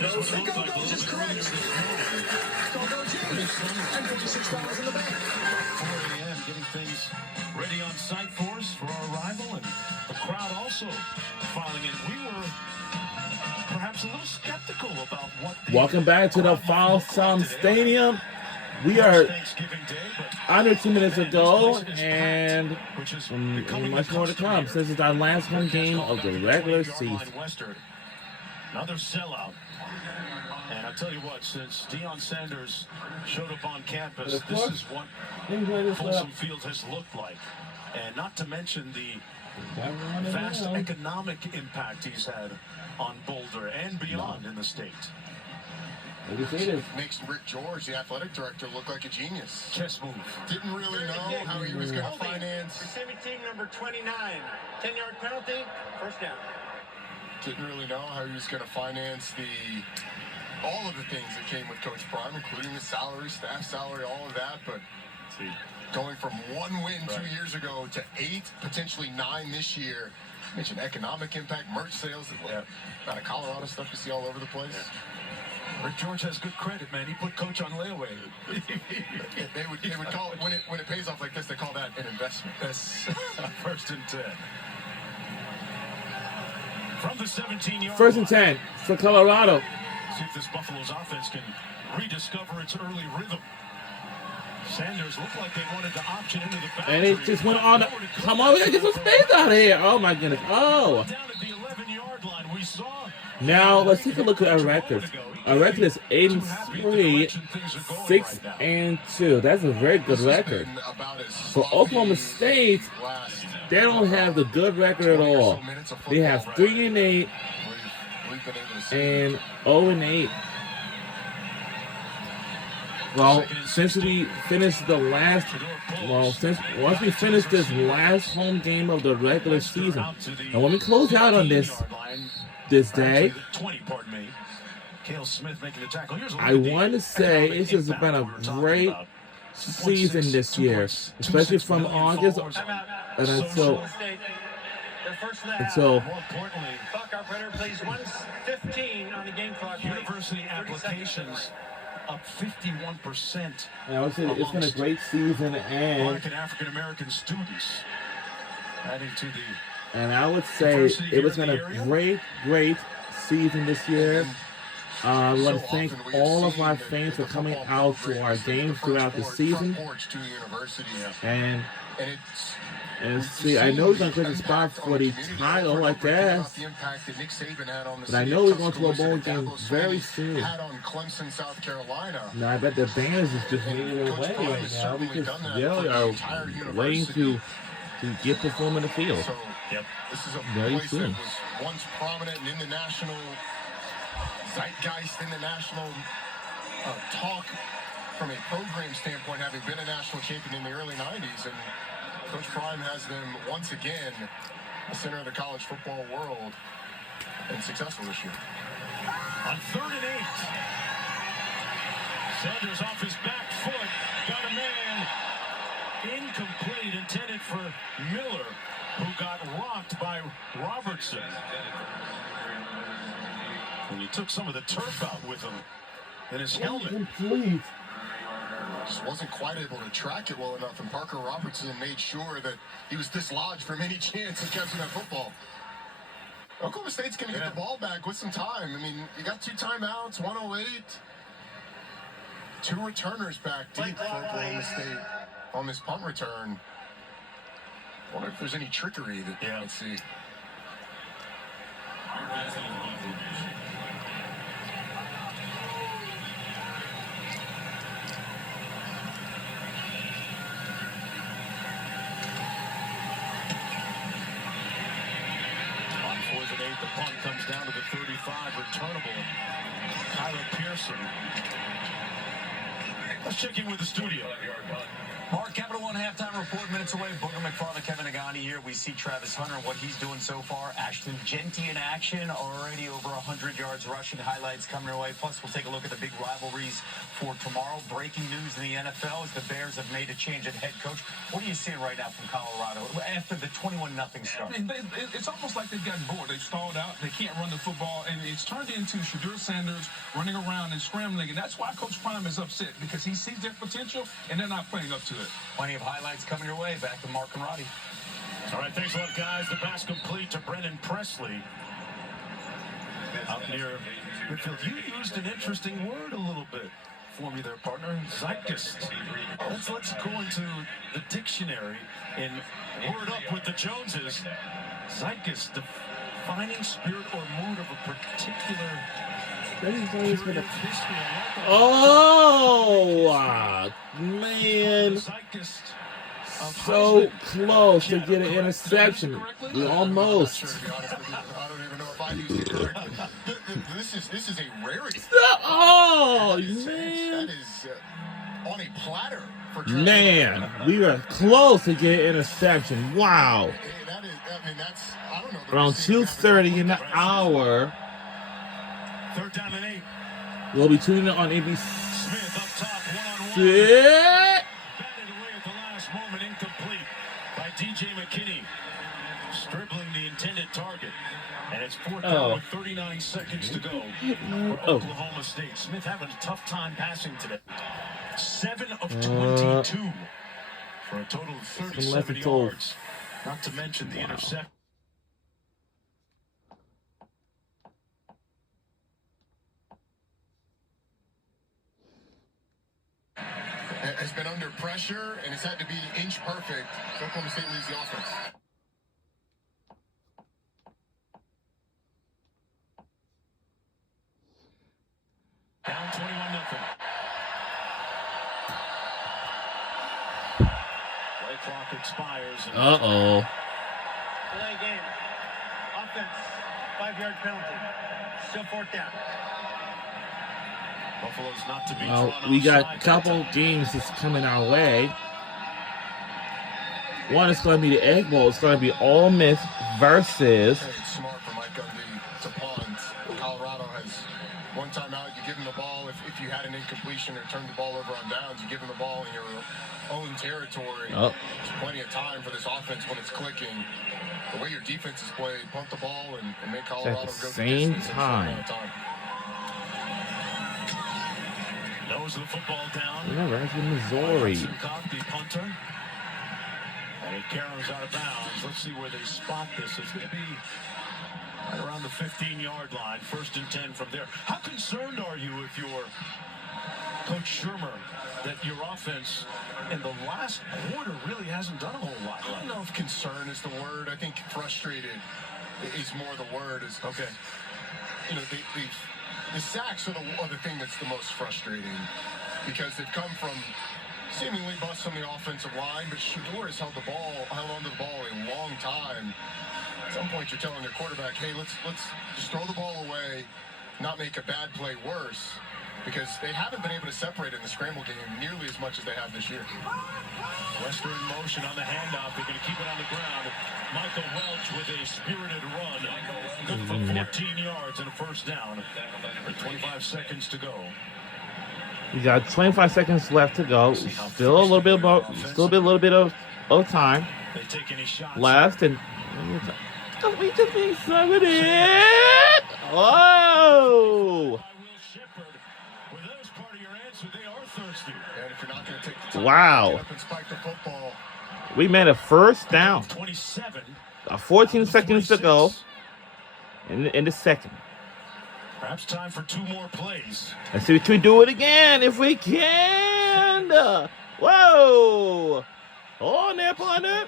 Go-Go's. The Go-Go's is correct. Go-Go James. And $56 in the bank. 4 a.m. getting things ready on site for us for our arrival, and the crowd also filing in. We were perhaps a little skeptical about what. Welcome back to the Folsom Stadium. We are under 2 minutes ago, and much more to come. This is our last home game of the regular season. Another sellout. And I tell you what, since Deion Sanders showed up on campus, this is what Folsom Field has looked like. And not to mention the vast economic impact he's had on Boulder and beyond in the state. Makes Rick George, the athletic director, look like a genius. Chess move. Didn't really know how he was going to finance. Receiving team number 29. 10-yard penalty, first down. Didn't really know how he was going to finance all of the things that came with Coach Prime, including the salary, staff salary, all of that. But going from 1 win 2 years ago to 8, potentially 9 this year, mentioned economic impact, merch sales, out of Colorado stuff you see all over the place. Yeah. Rick George has good credit, man. He put Coach on layaway. They would call it, when it pays off like this, they call that an investment. That's 1st and 10. From the 17-yard 1st and 10 for Colorado. See if this Buffalo's offense can rediscover its early rhythm. Sanders looked like they wanted to option into the boundary. And it just went on. Come on, we gotta get some space out of here. Oh my goodness. Oh. Down at the 11-yard line, we saw. Now let's take a look at our records. Our record is 8-3, 6-2. That's a very good record. For Oklahoma State, they don't have the good record at all. They have 3-8 and 0-8. Well, since we finished once we finish this last home game of the regular season, and when we close out on this day, I want to say this has been a great season this year, especially from August and until Buck operator plays 1:15 on the game clock. University applications up 51%. I would say it's been a great season, and African American students adding to the. And I would say it was been a great season this year. I want to thank all of our fans for coming out to our games throughout the season. And see, I know we're going to get the spot for the title, I guess. But I know we're going to a bowl game very soon. Now, I bet the band is just moving away right now because they are waiting to get the form in the field. This is a very place soon. that was once prominent and in the national zeitgeist, in the national talk from a program standpoint, having been a national champion in the early 90s. And Coach Prime has them once again the center of the college football world and successful this year. On 3rd and 8, Sanders off his back foot, got a man, incomplete, intended for Miller, who got rocked by Robertson. And he took some of the turf out with him in his helmet. Incomplete. Just wasn't quite able to track it well enough, and Parker Robertson made sure that he was dislodged from any chance of catching that football. Oklahoma State's going to get the ball back with some time. I mean, you got 2 timeouts, 1:08. 2 returners back deep for Oklahoma State on this punt return. I wonder if there's any trickery that you might see. On 4th and 8, the punt comes down to the 35, returnable. Tyler Pearson. Let's check in with the studio. Mark, Capital One halftime report minutes away. Booger McFarland, Kevin Agani here. We see Travis Hunter and what he's doing so far. Ashton Genty in action, already over 100 yards rushing. Highlights coming our way. Plus, we'll take a look at the big rivalries for tomorrow. Breaking news in the NFL is the Bears have made a change at head coach. What are you seeing right now from Colorado after the 21-0 start? It's almost like they've gotten bored. They've stalled out. They can't run the football, and it's turned into Shadur Sanders running around and scrambling, and that's why Coach Prime is upset, because he sees their potential, and they're not playing up to it. Plenty of highlights coming your way. Back to Mark and Roddy. All right, thanks a lot, guys. The pass complete to Brennan Presley. Up near midfield. You used an interesting word a little bit for me there, partner. Zeitgeist. Let's go into the dictionary and word up with the Joneses. Zeitgeist, defining spirit or mood of a particular period of history. Oh, man. So close to get an interception. We almost. I don't even know if I used it correctly. This is a rarity. Oh, That man. is on a platter for Travis. Man, we were close to get an interception. Wow. That is, I mean, that's, I don't know. Around 2:30 in the hour, Third down and 8. we'll be tuning in on ABC. Smith up top, one-on-one. Shit. Batted away at the last moment, incomplete by DJ McKinney. Dribbling the intended target. And it's fourth down with 39 seconds to go for Oklahoma State. Smith having a tough time passing today. 7 of 22 for a total of 37 yards. Not to mention the interception. Has been under pressure and has had to be inch perfect. Oklahoma State leads the offense. Down 21-0. Play clock expires. Uh-oh. Delay game. Offense. 5-yard penalty. Still fourth down. Buffalo's not to be Well, drawn we got offside. a couple games that's coming our way. One is going to be the Egg Bowl. It's going to be Ole Miss versus. It's smart for Mike Gundy to punt. Colorado has one timeout. You give them the ball. If you had an incompletion or turned the ball over on downs, you give them the ball in your own territory. Oh. There's plenty of time for this offense when it's clicking. The way your defense is played, punt the ball and make Colorado At the go same distance in a short time. amount of time. Nose of the football down. Yeah, right in Missouri. Caught the punter. And it carries out of bounds. Let's see where they spot this. It's going to be right around the 15-yard line. 1st and 10 from there. How concerned are you if you're Coach Shermer that your offense in the last quarter really hasn't done a whole lot? I don't know if concern is the word. I think frustrated is more the word. Is Okay. You know, the sacks are the thing that's the most frustrating because they've come from seemingly busts on the offensive line, but Shadur has held onto the ball a long time. At some point, you're telling your quarterback, "Hey, let's just throw the ball away, not make a bad play worse," because they haven't been able to separate in the scramble game nearly as much as they have this year. Western in motion on the handoff. They're going to keep it on the ground. Michael Welch with a spirited run. Good for 14 yards and a 1st down. With 25 seconds to go. We got 25 seconds left to go. Still a little bit of time They take any shots. left, and we just be sucking it. Whoa! By Will Shepherd. Well, that was part of your answer. They are thirsty. And if you're not going to take the time Wow. to get up and spike the football, We made a 1st down. 27. 14 seconds to go in the second. Perhaps time for 2 more plays. Let's see if we do it again if we can. Whoa! On there, partner.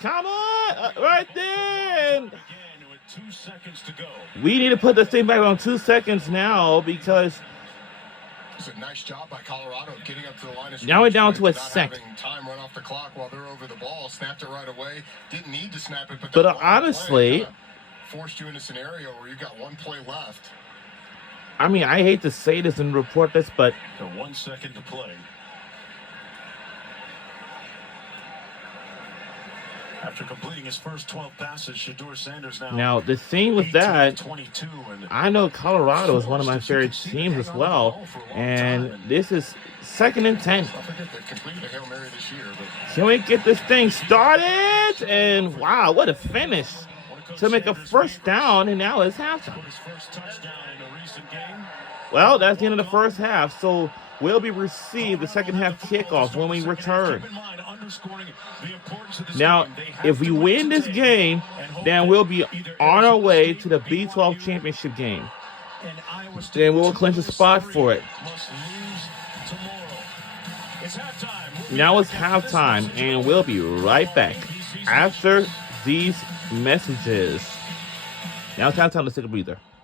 Come on, right there. Again with 2 seconds to go. We need to put this thing back on 2 seconds now because it's a nice job by Colorado getting up to the line of Now we're down scrimmage to a without second. having time run off the clock while they're over the ball. Snapped it right away. Didn't need to snap it, but But that one honestly- play kinda forced you in a scenario where you got one play left. I mean, I hate to say this and report this, but So 1 second to play. After completing his first 12 passes, Shedeur Sanders Now, the thing with 18 that, 22, and I know Colorado is one of my favorite teams as well, and this is 2nd and 10. I forget they've completed a Hail Mary this year, but Can we get this thing started? And wow, what a finish to make a first down, and now it's halftime. his first touchdown in a recent game. Well, that's the end of the first half, so we'll be received the second half kickoff when we return. Keep in mind, underscoring the importance of this Now, game, they have if we to win this today game, and hope then that we'll be either on our Arizona way State to the or B12 BYU championship game. and Iowa State, Then we'll two clinch a of those spot three for it. must lose tomorrow. It's halftime. We'll be Now it's back after this halftime, message and we'll be right back after these messages. Now it's halftime. Let's take a breather.